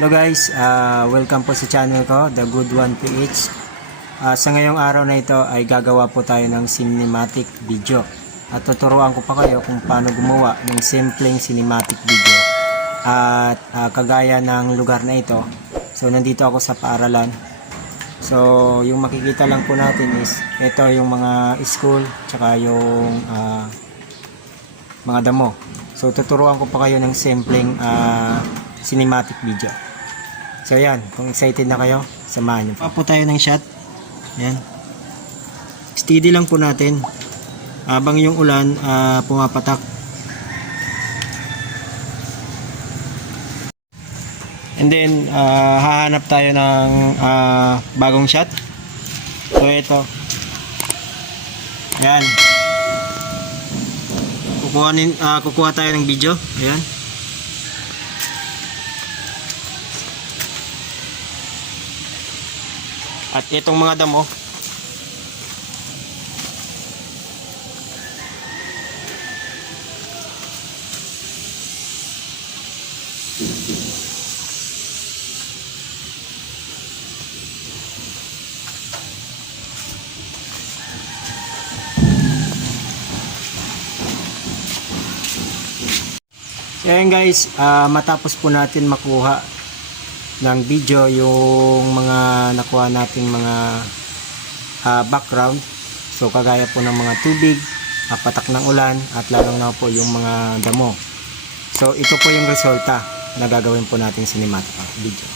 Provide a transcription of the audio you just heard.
Hello guys, welcome po sa channel ko, The Good One PH. Sa ngayong araw na ito ay gagawa po tayo ng cinematic video. At tuturuan ko pa kayo kung paano gumawa ng simpleng cinematic video. At kagaya ng lugar na ito, so nandito ako sa paaralan. So yung makikita lang po natin is ito yung mga school, tsaka yung mga damo. So tuturuan ko pa kayo ng simpleng cinematic video. So yan, kung excited na kayo, samahan nyo. Pa tayo ng shot. Yan. Steady lang po natin habang yung ulan pumapatak. And then hahanap tayo ng bagong shot. So ito. Yan. Kukuha tayo ng video. Ayan. At itong mga damo, so ayan guys, matapos po natin makuha ng video yung mga nakuha nating mga background, so kagaya po ng mga tubig, patak ng ulan, at lalong na po yung mga damo. So ito po yung resulta na gagawin po nating cinematic video.